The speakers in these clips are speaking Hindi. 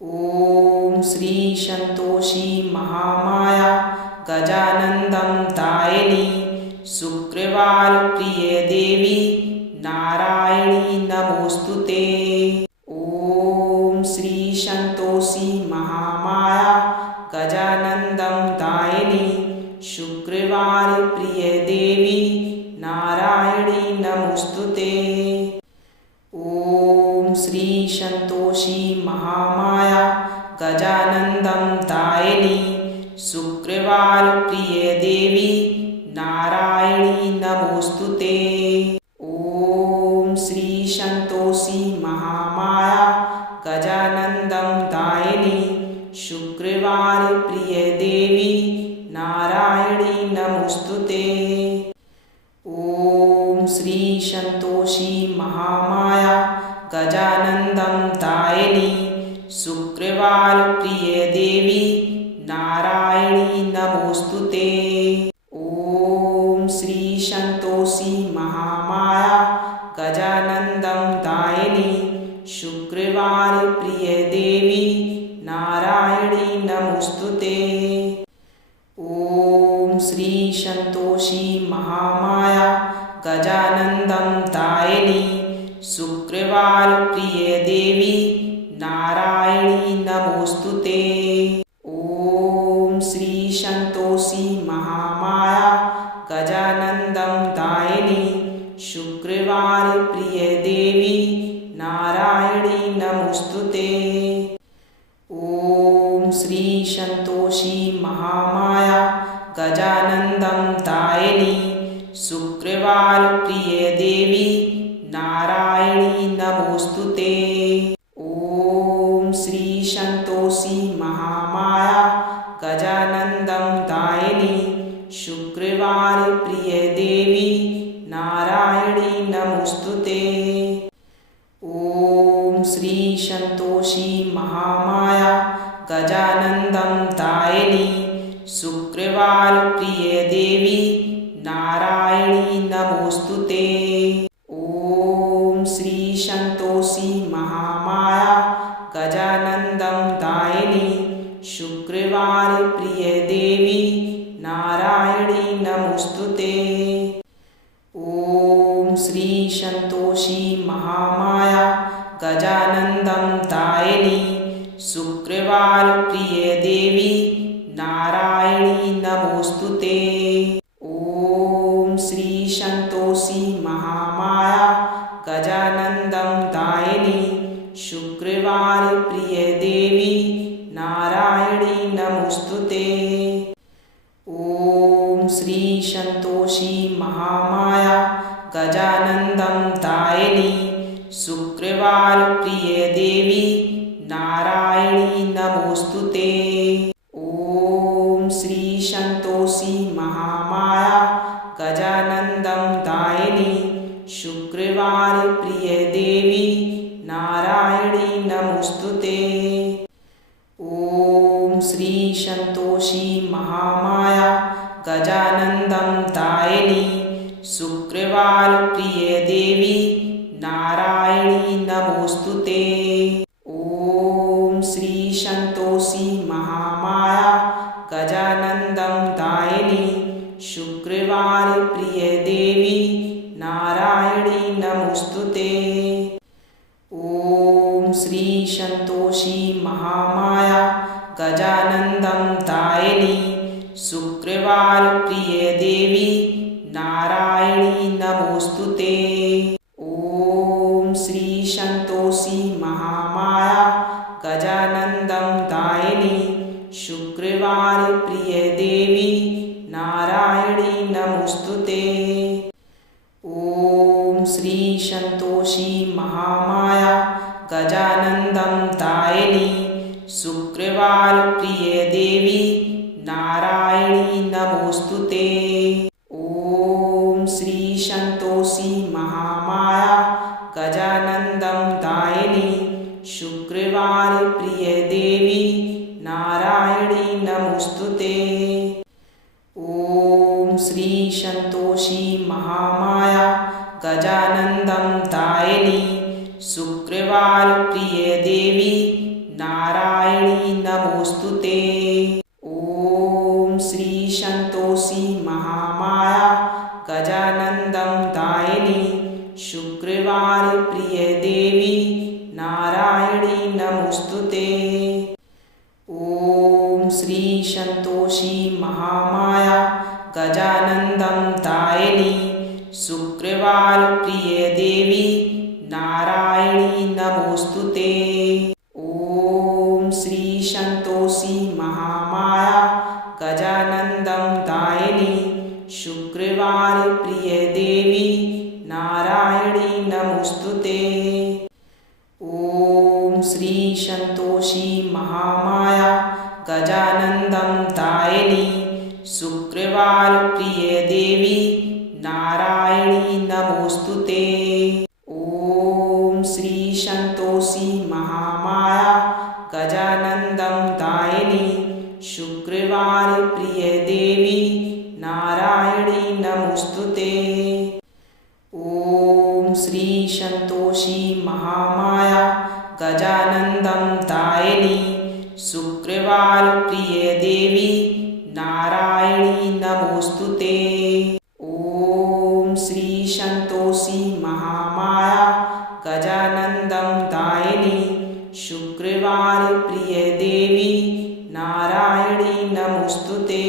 ओम श्री संतोषी महामाया गजानंदं दायिनी शुक्रवार प्रिय देवी नारायणी नमोस्तुते। ओम श्री संतोषी महामाया गजानंदं दायिनी शुक्रवार प्रिय देवी नारायणी नमोस्तुते। ओम श्री संतोषी महामाया गजानंदं दायिनी शुक्रवार प्रिय देवी नारायणी नमोस्तुते। ओम श्री संतोषी महामाया गजानंदं दायिनी शुक्रवार प्रिय देवी नारायणी नमोस्तुते। ओम श्री संतोषी महामाया गजानंदं दायिनी शुक्रवार प्रिय देवी नारायणी नमोस्तुते। ओम श्री संतोषी महामाया गजानंदं दायिनी शुक्रवार प्रिय देवी नारायणी नमोस्तुते। ओम श्री संतोषी महामाया गजानंदं दायिनी शुक्रवार प्रिय देवी नारायणी नमोस्तुते। ओम श्री संतोषी महामाया गजानंदं दायिनी शुक्रवार प्रिय देवी नारायणी नमोस्तुते। ओम श्री संतोषी महामाया गजानंदं दायिनी शुक्रवार प्रिय देवी नारायणी नमोस्तुते। ओम श्री संतोषी महामाया गजानंदं दायिनी शुक्रवार प्रिय देवी नारायणी नमोस्तुते। ओम श्री संतोषी महामाया गजानंदं दायिनी शुक्रवार प्रिय देवी नारायणी नमोस्तुते। ओम श्री संतोषी महामाया गजानंदं दायिनी शुक्रवार प्रिय देवी नारायणी नमोस्तुते। ओम श्री संतोषी महामाया गजानंदं दायिनी शुक्रवार प्रिय देवी नारायणी नमोस्तुते। ओम श्री संतोषी महामाया गजानंदं दायिनी शुक्रवार प्रिय देवी नारायणी नमोस्तुते। ओम श्री संतोषी महामाया गजानंदं दायिनी शुक्रवार प्रिय देवी नारायणी नमोस्तुते। ओम श्री संतोषी महामाया गजानंदं दायिनी शुक्रवार प्रिय देवी नारायणी नमोस्तुते। ओम श्री संतोषी महामाया गजानंदं दायिनी शुक्रवार प्रिय देवी नारायणी नमोस्तुते। ओम श्री संतोषी महामाया गजानंदं दायिनी शुक्रवार प्रिय देवी नारायणी नमोस्तुते। ओम श्री संतोषी महामाया गजानंदं दायिनी शुक्रवार प्रिय देवी नारायणी नमोस्तुते। ओम श्री संतोषी महामाया गजानंदं दायिनी शुक्रवार प्रिय देवी नारायणी नमोस्तुते। ओम श्री संतोषी महामाया गजानंदं दायिनी शुक्रवार प्रिय देवी नारायणी नमोस्तुते। ओम श्री संतोषी महामाया गजानंदं दायिनी शुक्रवार प्रिय देवी नारायणी नमोस्तुते। ओम श्री संतोषी महामाया गजानंदं दायिनी शुक्रवार प्रिय देवी नारायणी नमोस्तुते। ॐ श्री संतोषी महामाया गजानन्दं दायिनी शुक्रवार प्रिय देवी नारायणी नमोस्तुते। ॐ श्री संतोषी महामाया गजानन्दं दायिनी शुक्रवार प्रिय देवी नारायणी नमोस्तुते। ॐ श्री संतोषी महामाया गजानन्दं दायिनी शुक्रवार प्रिय देवी नारायणी नमोस्तुते। ॐ श्री संतोषी महामाया गजानन्दं दायिनी शुक्रवार प्रिय देवी नारायणी नमोस्तुते। ॐ श्री संतोषी महामाया गजानन्दं दायिनी शुक्रवार प्रिय देवी नारायणी नमोस्तुते। ॐ श्री संतोषी महामाया गजानन्दं दायिनी शुक्रवार प्रिय देवी नारायणी नमोस्तुते। ॐ श्री संतोषी महामाया गजानन्दं दायिनी शुक्रवार प्रिय देवी नारायणी नमोस्तुते।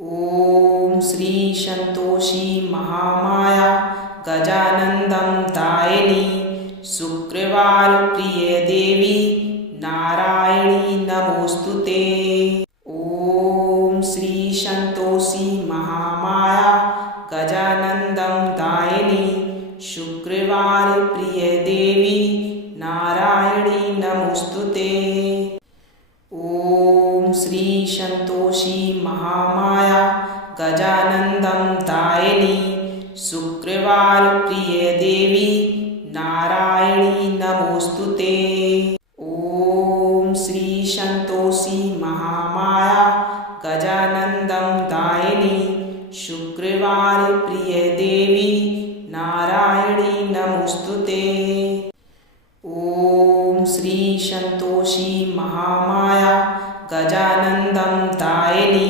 ॐ श्री संतोषी महामाया गजानन्दं दायिनी शुक्रवार प्रिय देवी नारायणी नमोस्तुते। ॐ श्री संतोषी महामाया गजानन्दं दायिनी शुक्रवार प्रिय देवी नारायणी नमोस्तुते। ॐ श्री संतोषी महामाया गजानन्दं दायिनी शुक्रवार प्रिय देवी नारायणी नमोस्तुते। ॐ श्री संतोषी महामाया गजानन्दं दायिनी शुक्रवार प्रिय देवी नारायणी नमोस्तुते। ॐ श्री संतोषी महामाया गजानन्दं दायिनी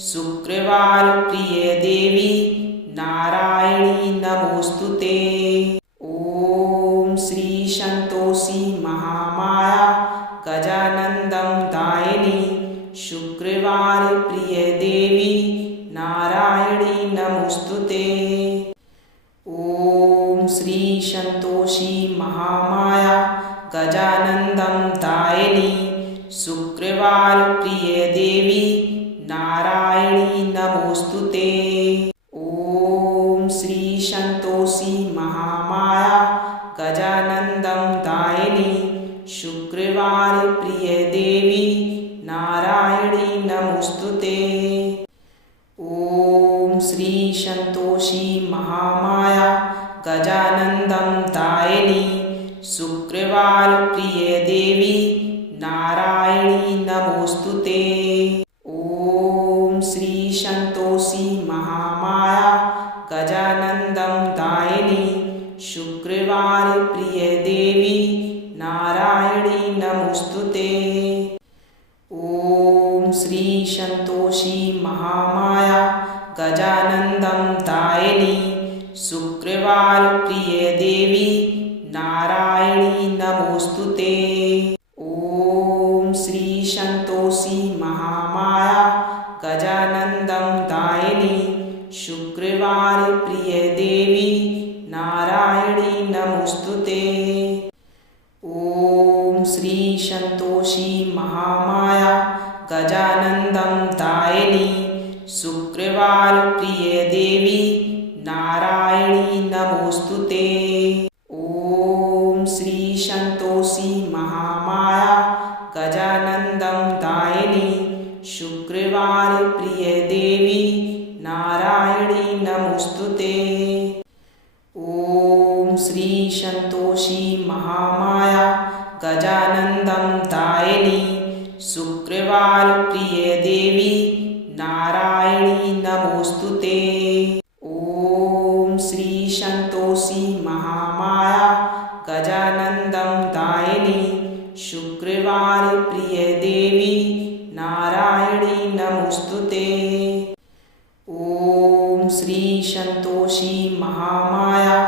शुक्रवार प्रिय देवी नारायणी नमोस्तुते। ॐ श्री संतोषी महामाया गजानन्दं दायिनी शुक्रवार प्रिय देवी नारायणी नमोस्तुते। ॐ श्री संतोषी महामाया गजानन्दं दायिनी शुक्रवार प्रिय देवी नारायणी नमोस्तुते। ॐ श्री संतोषी महामाया गजानन्दं दायिनी शुक्रवार प्रिय देवी नारायणी नमोस्तुते। ॐ श्री संतोषी महामाया गजानन्दं दायिनी शुक्रवार प्रिय देवी नारायणी नमोस्तुते। ॐ श्री संतोषी महामाया गजानन्दं दायिनी शुक्रवार प्रिय देवी नारायणी नमोस्तुते। ॐ श्री संतोषी महामाया गजानन्दं दायिनी शुक्रवार प्रिय देवी नारायणी नमोस्तुते। ॐ श्री संतोषी महामाया गजानन्दं दायिनी शुक्रवार प्रिय देवी नारायणी नमोस्तुते। ॐ श्री संतोषी महामाया गजानन्दं दायिनी शुक्रवार प्रिय देवी नारायणी नमोस्तुते। ॐ श्री संतोषी महामाया गजानन्दं दायिनी शुक्रवार प्रिय देवी नारायणी नमोस्तुते। ॐ श्री संतोषी महामाया गजानन्दं दायिनी शुक्रवार प्रिय देवी नारायणी नमोस्तुते। ॐ श्री संतोषी महामाया गजानन्दं दायिनी शुक्र शुक्रवार प्रिय देवी नारायणी नमोस्तुते। ओम श्री संतोषी महामाया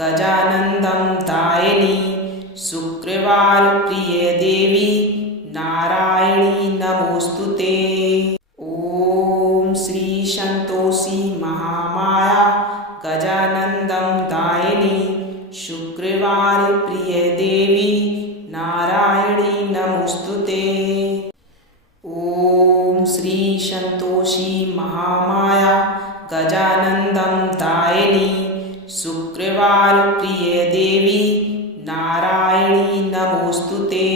गजानंदं दायिनी शुक्रवार प्रिय देवी नारायणी नमोस्तुते। ओम श्री संतोषी महामाया गजानंदं दायिनी शुक्रवार प्रिय देवी नारायणी नमोस्तुते। ओम श्री संतोषी महामाया गजानंदं दायिनी शुक्रवार प्रिय देवी नारायणी नमोस्तुते।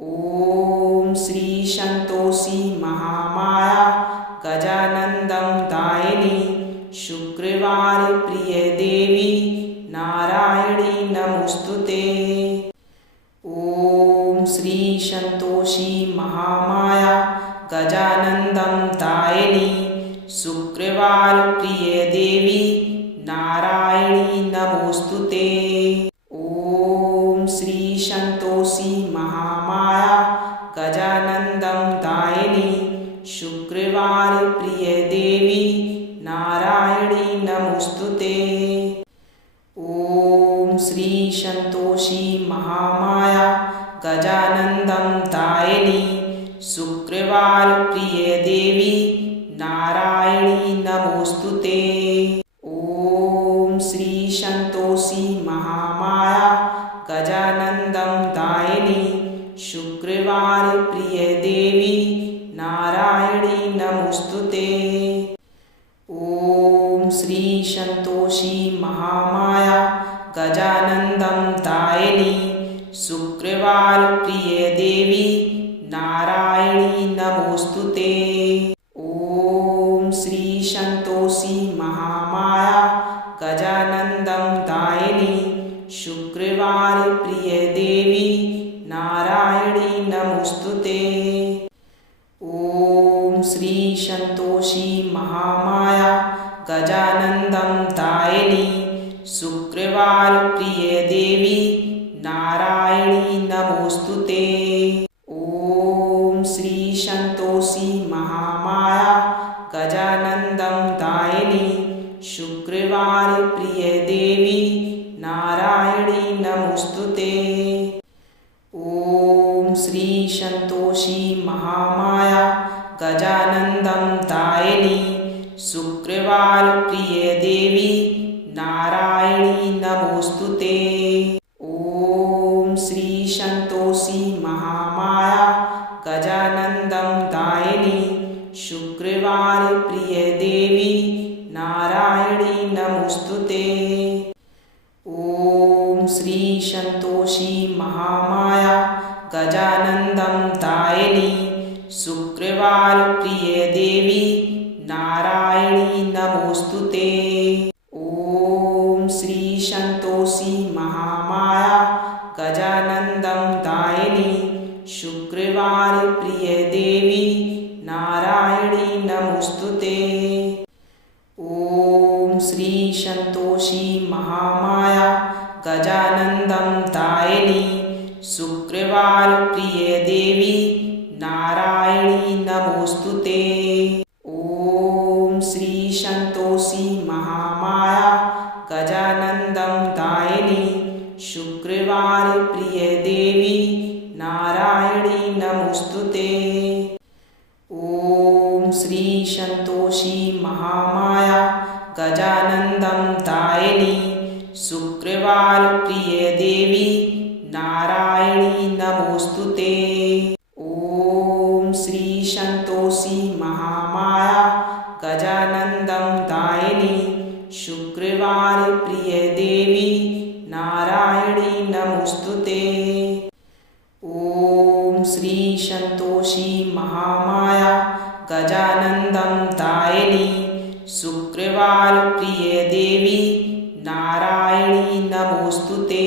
ओम श्री संतोषी महामाया गजानंदं दायिनी शुक्रवार प्रिय देवी नारायणी नमोस्तुते। ओम श्री संतोषी महामाया गजानंदं दायिनी शुक्रवार प्रिय देवी नारायणी नमोस्तुते। ओम श्री संतोषी महामाया गजानंदं दायिनी शुक्रवार प्रिय देवी नारायणी नमोस्तुते। ओम श्री संतोषी महामाया गजानंदं दायिनी शुक्रवार प्रिय देवी नारायणी नमोस्तुते। ओम श्री संतोषी महामाया गजानंदं दायिनी शुक्रवार प्रिय देवी नारायणी नमोस्तुते। ओम श्री संतोषी महामाया गजानंदं दायिनी शुक्रवार प्रिय देवी नारायणी नमोस्तुते। ओम श्री संतोषी महामाया गजानंदं दायिनी शुक्रवार प्रिय देवी नारायणी नमोस्तुते। ओम श्री संतोषी महामाया गजानंदं दायिनी शुक्रवार प्रिय देवी नारायणी नमोस्तुते। ओम श्री संतोषी महामाया गजानंदं दायिनी शुक्रवार प्रिय देवी नारायणी नमोस्तुते। ओम श्री संतोषी महामाया गजानंदं दायिनी शुक्रवार प्रिय देवी नारायणी नमोस्तुते। ओम श्री संतोषी महामाया गजानंदं दायिनी शुक्रवार प्रिय देवी नारायणी नमोस्तुते। ओम श्री संतोषी महामाया गजानंदं दायिनी शुक्रवार प्रिय देवी नारायणी नमोस्तुते। ओम श्री संतोषी महामाया गजानंदं दायिनी शुक्रवार प्रिय देवी नारायणी नमोस्तुते। ओम श्री संतोषी महामाया गजानंदं दायिनी शुक्रवार प्रिय देवी नारायणी नमोस्तुते। ओम श्री संतोषी महामाया गजानंदं दायिनी शुक्रवार प्रिय देवी नारायणी नमोस्तुते। ओम श्री संतोषी महामाया गजानंदं दायिनी शुक्रवार प्रिय देवी नारायणी नमोस्तुते। ओम श्री संतोषी महामाया गजानंदं दायिनी शुक्रवार प्रिय देवी नारायणी नमोस्तुते। ओम श्री संतोषी महामाया गजानंदं दायिनी शुक्रवार प्रिय देवी नारायणी नमोस्तुते।